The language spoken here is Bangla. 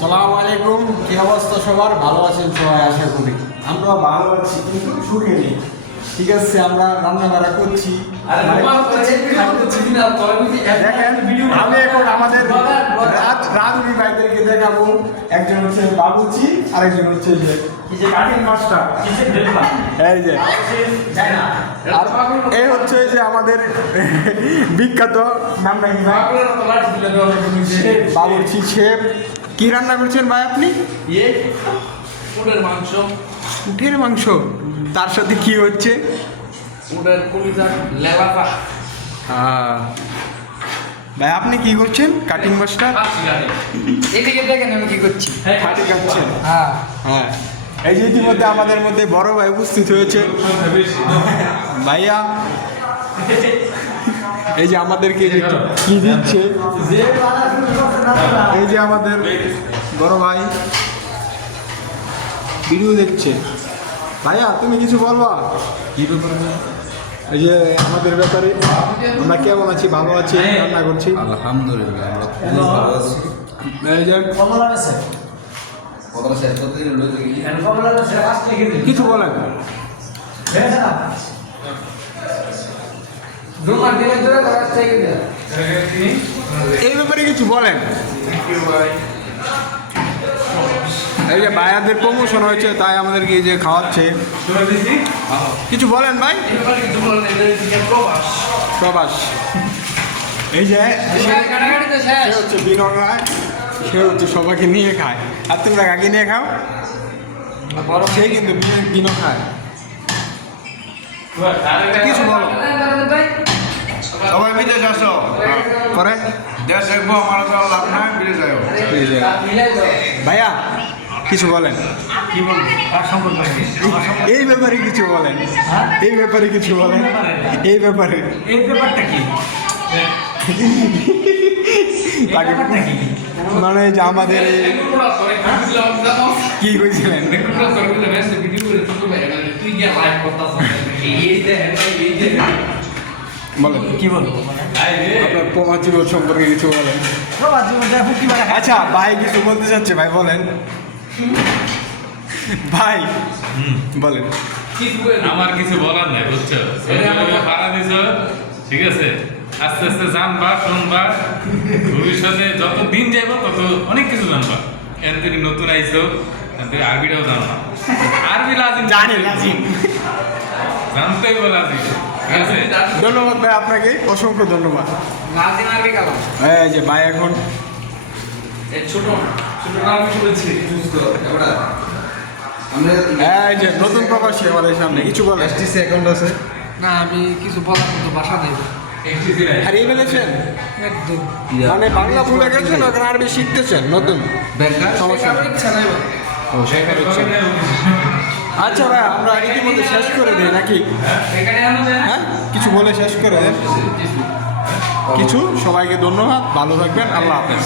সালামু আলাইকুম, কি অবস্থা সবার? ভালো আছেন সবাই আশা করি। আমরা ভালো আছি কিন্তু সুখে নেই। ঠিক আছে, আমরা রান্না বান্না করছি। দেখেন, আমি এখন আমাদের রাজুরি ভাইদেরকে দেখাবো। একজন হচ্ছে বাবুচি, আরেকজন হচ্ছে যে কাটিং মাস্টার। এই যে আর এই হচ্ছে যে আমাদের বিখ্যাত নাম নাকি বাবুচি শেফ। কি রান্না করছেন ভাই আপনি? উটের মাংস। উটের মাংস, তার সাথে কি হচ্ছে? উটের কলিজা লেলাপা। ভাই আপনি কি করছেন? Cutting master. এদিকে দেখেন আমি কি করছি। কাটিং কাটছেন? হ্যাঁ হ্যাঁ, এই যে ইতিমধ্যে আমাদের মধ্যে বড় ভাই উপস্থিত হয়েছে। ভাইয়া এই যে আমাদেরকে যে কি দিচ্ছে, এই যে আমাদের বড় ভাই ভিডিও দেখছে। ভাইয়া তুমি কিছু বলবা? কি ব্যাপারে? এই যে আমাদের ব্যাপারে আমরা কেমন আছি? ভালো আছি, রান্না করছি আলহামদুলিল্লাহ, আমরা খুবই ভালো আছি। এই যে কতটা শেষ করতে দিন কিছু বলেন। এই ব্যাপারে কিছু বলেন। এই যে ভাইয়াদের প্রমোশন হয়েছে, তাই আমাদেরকে এই যে খাওয়াচ্ছে। কিছু বলেন ভাই। প্রবাস। এই যে সে হচ্ছে বিনয় রায়, সে হচ্ছে সবাইকে নিয়ে খায়। আর তোমরা কাকে নিয়ে খাও? সে কিন্তু বিনয় খায়। কিছু বলো। সবাই বিদেশ আসো, পরে দেশ দেখবো, আমার তো লাভ নাই, বিদেশ যাও। ভাইয়া কিছু বলেন। কি বলবো আর সম্পর্ক এই ব্যাপারে কিছু বলেন। এই ব্যাপারে কিছু বলেন। এই ব্যাপারে এই ব্যাপারটা কি? তাকে মানে যে আমাদের কি কইছিলেন? বলেন কি বলবো? আপনার প্রবাস জীবন সম্পর্কে কিছু বলেন। আচ্ছা ভাই কিছু বলতে চাচ্ছে, ভাই বলেন। ভাই বলেন। আমার কিছু বলার নাই, বুঝছো? ভাড়া দিছ, ঠিক আছে, আস্তে আস্তে জানবা, শুনবা, ভবিষ্যতে যত দিন যাইব তত অনেক কিছু জানবা। এর থেকে নতুন আইসো, এর থেকে আরবিটাও জানবা। আরবি লাজিম জানি লাজিম। জানতেই বলা লাজিম, ঠিক আছে? ধন্যবাদ ভাই, আপনাকে অসংখ্য ধন্যবাদ। নাজিম আরবি কালাম। এই যে ভাই এখন এই ছোট ছোট নাম শুনেছি। এই যে নতুন প্রবাসী আমাদের সামনে কিছু বলেন। এসটিসি অ্যাকাউন্ট আছে? না আমি কিছু বলার মতো ভাষা নেই। হারিয়ে ফেলেছেন? একদম মানে বাংলা ভুলে গেছেন, ওখানে আরবি শিখতেছেন নতুন? ব্যাংকার সমস্যা নেই। ইচ্ছা নাই আচ্ছা ভাই, আমরা ইতিমধ্যে শেষ করে দিই নাকি? এখানে আমাদের হ্যাঁ, কিছু বলে শেষ করে দেন। কিছু, সবাইকে ধন্যবাদ, ভালো থাকবেন, আল্লাহ হাফেজ।